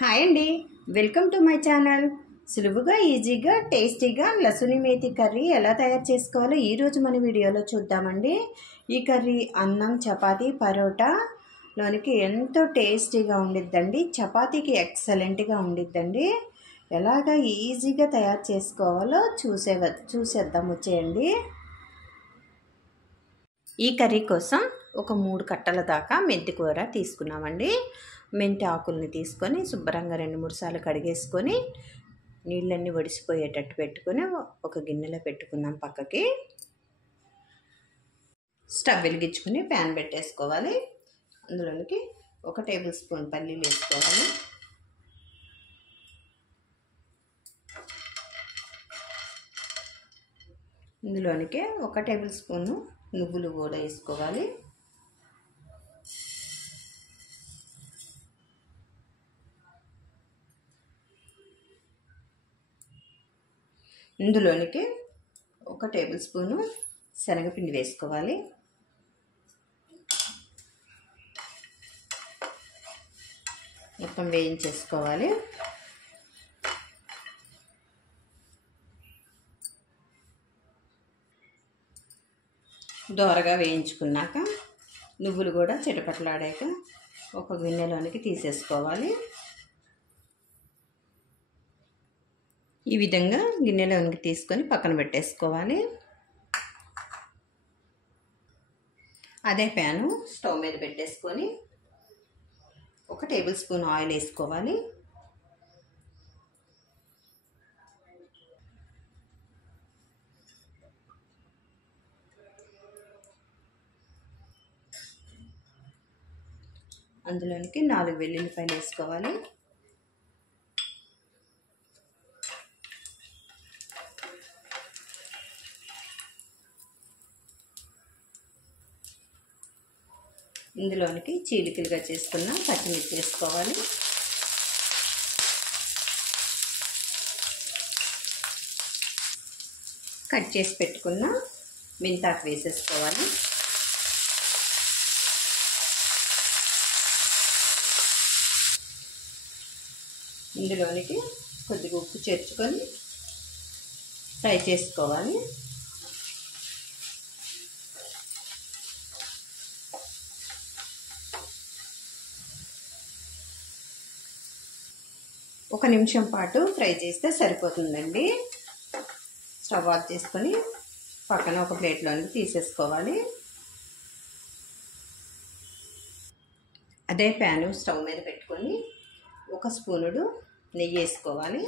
Hi అండి, welcome to my channel. సులువుగా ఈజీగా టేస్టీగా లసుని మేతి కర్రీ ఎలా తయారు చేసుకోవాలో ఈరోజు మన వీడియోలో చూద్దామండి. ఈ కర్రీ అన్నం, చపాతీ, పరోటాలోనికి ఎంతో టేస్టీగా ఉండిద్దండి. చపాతీకి ఎక్సలెంట్గా ఉండిద్దండి. ఎలాగ ఈజీగా తయారు చేసుకోవాలో చూసేద్దాం వచ్చేయండి. ఈ కర్రీ కోసం ఒక 3 కట్టల దాకా మెంతి కూర తీసుకున్నామండి. మెంతి ఆకుల్ని తీసుకొని శుభ్రంగా 2-3 సార్లు కడిగేసుకొని నీళ్ళన్నీ వడిసిపోయేటట్టు పెట్టుకొని ఒక గిన్నెలో పెట్టుకున్నాం పక్కకి. స్టవ్ వెలిగించుకుని ప్యాన్ పెట్టేసుకోవాలి. అందులోనికి 1 టేబుల్ స్పూన్ పల్లీలు వేసుకోవాలి. ఇందులోనికి 1 టేబుల్ స్పూను నువ్వులు కూడా వేసుకోవాలి. ఇందులోనికి 1 టేబుల్ స్పూను శనగపిండి వేసుకోవాలి. మొత్తం వేయించేసుకోవాలి. దోరగా వేయించుకున్నాక నువ్వులు కూడా చిటపటలాడాక ఒక గిన్నెలోనికి తీసేసుకోవాలి. ఈ విధంగా గిన్నెలోనికి తీసుకొని పక్కన పెట్టేసుకోవాలి. అదే ప్యాను స్టవ్ మీద పెట్టేసుకొని 1 టేబుల్ స్పూన్ ఆయిల్ వేసుకోవాలి. అందులోనికి 4 వెల్లుల్లిపాయలు వేసుకోవాలి. ఇందులోనికి చీలికలుగా చేసుకున్న పచ్చిమిర్చి వేసుకోవాలి. కట్ చేసి పెట్టుకున్న మెంతాకు వేసేసుకోవాలి. ఇందులోనికి కొద్దిగా ఉప్పు చేర్చుకొని ఫ్రై చేసుకోవాలి. ఒక నిమిషం పాటు ఫ్రై చేస్తే సరిపోతుందండి. స్టవ్ ఆఫ్ చేసుకొని పక్కన ఒక ప్లేట్లోనికి తీసేసుకోవాలి. అదే ప్యాను స్టవ్ మీద పెట్టుకొని 1 స్పూనుడు నెయ్యి వేసుకోవాలి.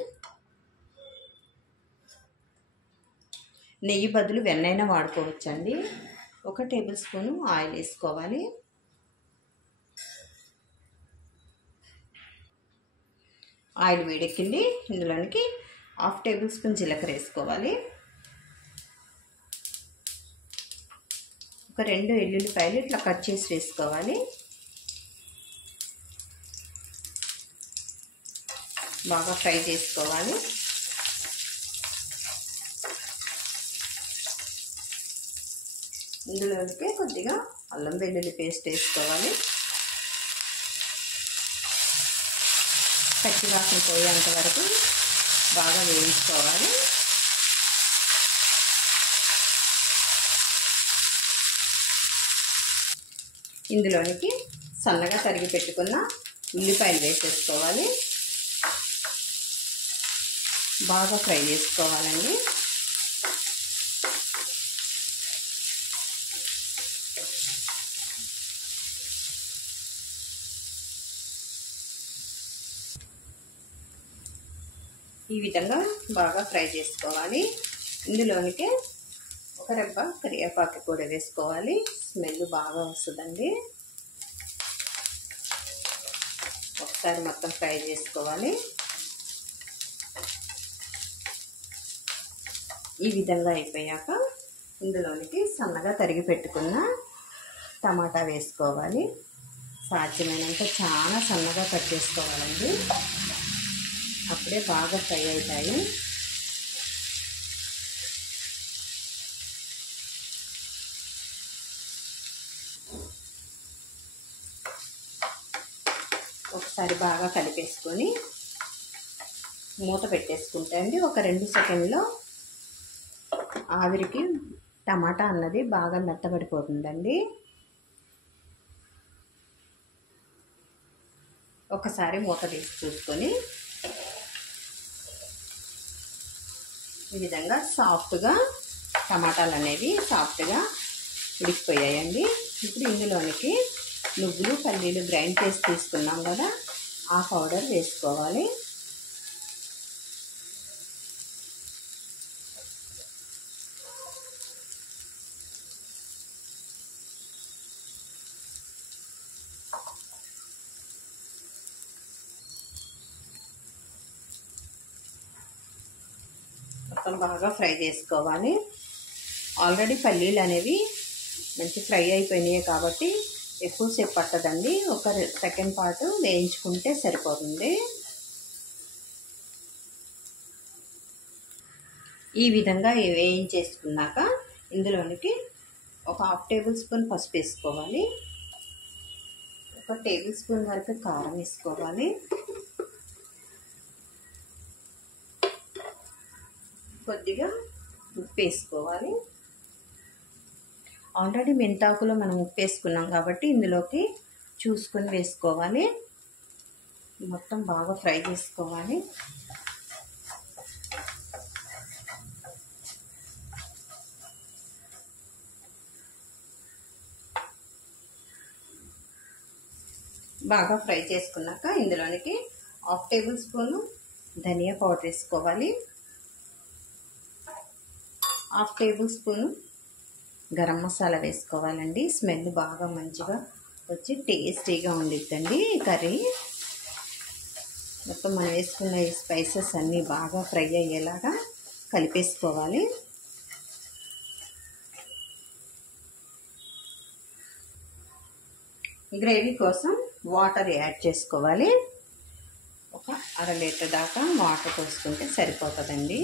నెయ్యి బదులు వెన్నైనా వాడుకోవచ్చండి. 1 టేబుల్ స్పూను ఆయిల్ వేసుకోవాలి. ఆయిల్ వేడెక్కింది. ఇందులోనికి 1/2 టేబుల్ స్పూన్ జీలకర్ర వేసుకోవాలి. ఒక 2 ఎల్లుల్లిపాయలు ఇట్లా కట్ చేసి వేసుకోవాలి. బాగా ఫ్రై చేసుకోవాలి. ఇందులోనికి కొద్దిగా అల్లం వెల్లుల్లి పేస్ట్ వేసుకోవాలి. పచ్చి వాసన పోయేంత వరకు బాగా వేయించుకోవాలి. ఇందులోనికి సన్నగా తరిగి పెట్టుకున్న ఉల్లిపాయలు వేసేసుకోవాలి. బాగా ఫ్రై చేసుకోవాలండి. ఈ విధంగా బాగా ఫ్రై చేసుకోవాలి. ఇందులోనికి 1 రెబ్బ కరివేపాకు కూడా వేసుకోవాలి. స్మెల్ బాగా వస్తుందండి. ఒకసారి మొత్తం ఫ్రై చేసుకోవాలి. ఈ విధంగా అయిపోయాక ఇందులోనికి సన్నగా తరిగి పెట్టుకున్న టమాటా వేసుకోవాలి. సాధ్యమైనంత చాలా సన్నగా కట్ చేసుకోవాలండి. అప్పుడే బాగా ఫ్రై అవుతాయి. ఒకసారి బాగా కలిపేసుకొని మూత పెట్టేసుకుంటే అండి ఒక 2 సెకండ్లో ఆవిరికి టమాటా అన్నది బాగా మెత్తబడిపోతుందండి. ఒకసారి మూత తీసి చూసుకొని ఈ విధంగా సాఫ్ట్గా టమాటాలు అనేవి సాఫ్ట్గా ఉడికిపోయాయండి. ఇప్పుడు ఇందులోనికి నువ్వులు పల్లీలు గ్రైండ్ చేసి తీసుకున్నాం కదా, ఆ పౌడర్ వేసుకోవాలి. మొత్తం బాగా ఫ్రై చేసుకోవాలి. ఆల్రెడీ పల్లీలు అనేవి మంచి ఫ్రై అయిపోయినాయి కాబట్టి ఎక్కువసేపు పట్టదండి. ఒక సెకండ్ పాటు వేయించుకుంటే సరిపోతుంది. ఈ విధంగా వేయించేసుకున్నాక ఇందులోనికి ఒక 1/2 టేబుల్ స్పూన్ పసుపు వేసుకోవాలి. 1 టేబుల్ స్పూన్ వరకు కారం వేసుకోవాలి. కొద్దిగా ఉప్పు వేసుకోవాలి. ఆల్రెడీ మెంతాకులో మనం ఉప్పు వేసుకున్నాం కాబట్టి ఇందులోకి చూసుకొని వేసుకోవాలి. మొత్తం బాగా ఫ్రై చేసుకోవాలి. బాగా ఫ్రై చేసుకున్నాక ఇందులోనికి 1/2 టేబుల్ స్పూన్ ధనియా పౌడర్ వేసుకోవాలి. 1/2 టేబుల్ స్పూన్ గరం మసాలా వేసుకోవాలండి. స్మెల్ బాగా మంచిగా వచ్చి టేస్టీగా ఉండిద్దండి ఈ కర్రీ. మొత్తం మనం వేసుకున్న ఈ స్పైసెస్ అన్నీ బాగా ఫ్రై అయ్యేలాగా కలిపేసుకోవాలి. గ్రేవీ కోసం వాటర్ యాడ్ చేసుకోవాలి. ఒక 1/2 లీటర్ దాకా వాటర్ పోసుకుంటే సరిపోతుందండి.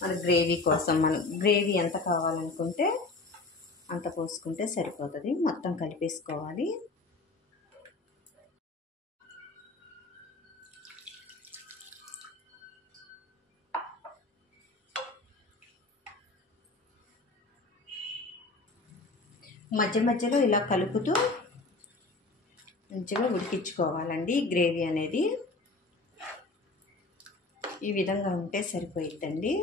మన గ్రేవీ కోసం మనం గ్రేవీ ఎంత కావాలనుకుంటే అంత పోసుకుంటే సరిపోతుంది. మొత్తం కలిపేసుకోవాలి. మధ్య మధ్యలో ఇలా కలుపుతూ మంచిగా ఉడికించుకోవాలండి. గ్రేవీ అనేది ఈ విధంగా ఉంటే సరిపోయిద్దండి.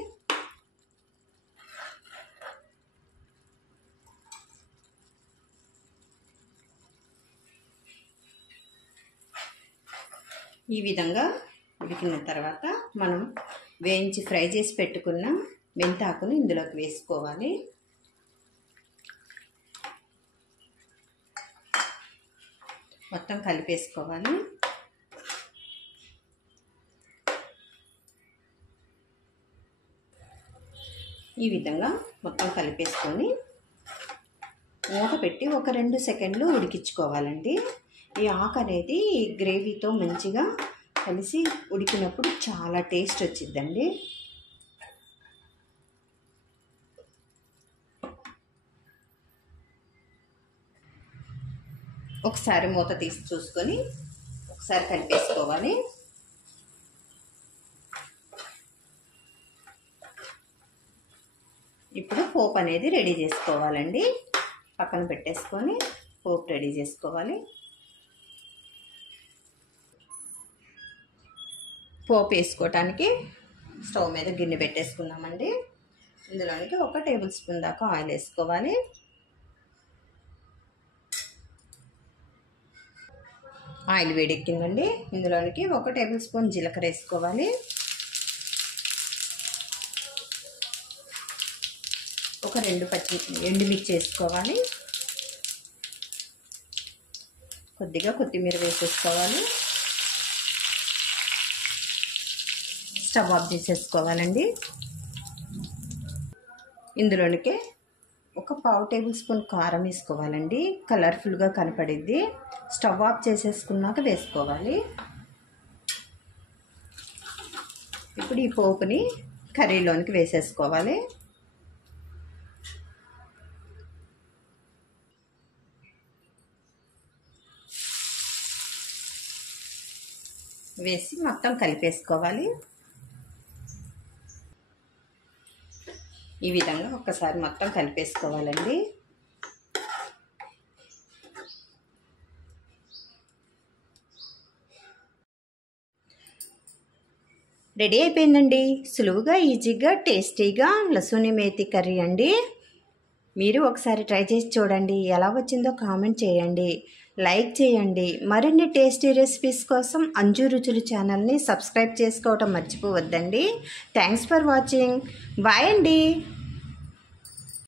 ఈ విధంగా ఉడికిన తర్వాత మనం వేయించి ఫ్రై చేసి పెట్టుకున్న మెంతాకును ఇందులోకి వేసుకోవాలి. మొత్తం కలిపేసుకోవాలి. ఈ విధంగా మొత్తం కలిపేసుకొని మూత పెట్టి ఒక 2 సెకండ్లు ఉడికించుకోవాలండి. ఈ ఆకు అనేది గ్రేవీతో మంచిగా కలిసి ఉడికినప్పుడు చాలా టేస్ట్ వచ్చిద్దండి. ఒకసారి మూత తీసి చూసుకొని ఒకసారి కలిపేసుకోవాలి. ఇప్పుడు పోపు అనేది రెడీ చేసుకోవాలండి. పక్కన పెట్టేసుకొని పోపు రెడీ చేసుకోవాలి. పోపు వేసుకోవటానికి స్టవ్ మీద గిన్నె పెట్టేసుకున్నామండి. ఇందులోనికి 1 టేబుల్ స్పూన్ దాకా ఆయిల్ వేసుకోవాలి. ఆయిల్ వేడెక్కిందండి. ఇందులోనికి 1 టేబుల్ స్పూన్ జీలకర్ర వేసుకోవాలి. ఒక 2 ఎండుమిర్చి వేసుకోవాలి. కొద్దిగా కొత్తిమీర వేసేసుకోవాలి. స్టవ్ ఆఫ్ చేసేసుకోవాలండి. ఇందులోనికి ఒక 1/2 టేబుల్ స్పూన్ కారం వేసుకోవాలండి. కలర్ఫుల్గా కనపడిద్ది. స్టవ్ ఆఫ్ చేసేసుకున్నాక వేసుకోవాలి. ఇప్పుడు ఈ పోపుని కర్రీలోనికి వేసేసుకోవాలి. వేసి మొత్తం కలిపేసుకోవాలి. ఈ విధంగా ఒక్కసారి మొత్తం కలిపేసుకోవాలండి. రెడీ అయిపోయిందండి. సులువుగా, ఈజీగా, టేస్టీగా లసూని మేతి కర్రీ అండి. మీరు ఒకసారి ట్రై చేసి చూడండి. ఎలా వచ్చిందో కామెంట్ చేయండి, లైక్ చేయండి. మరిన్ని టేస్టీ రెసిపీస్ కోసం అంజు రుచులు ఛానల్ని సబ్స్క్రైబ్ చేసుకోవటం మర్చిపోవద్దండి. Thanks for watching. బాయ్ అండి.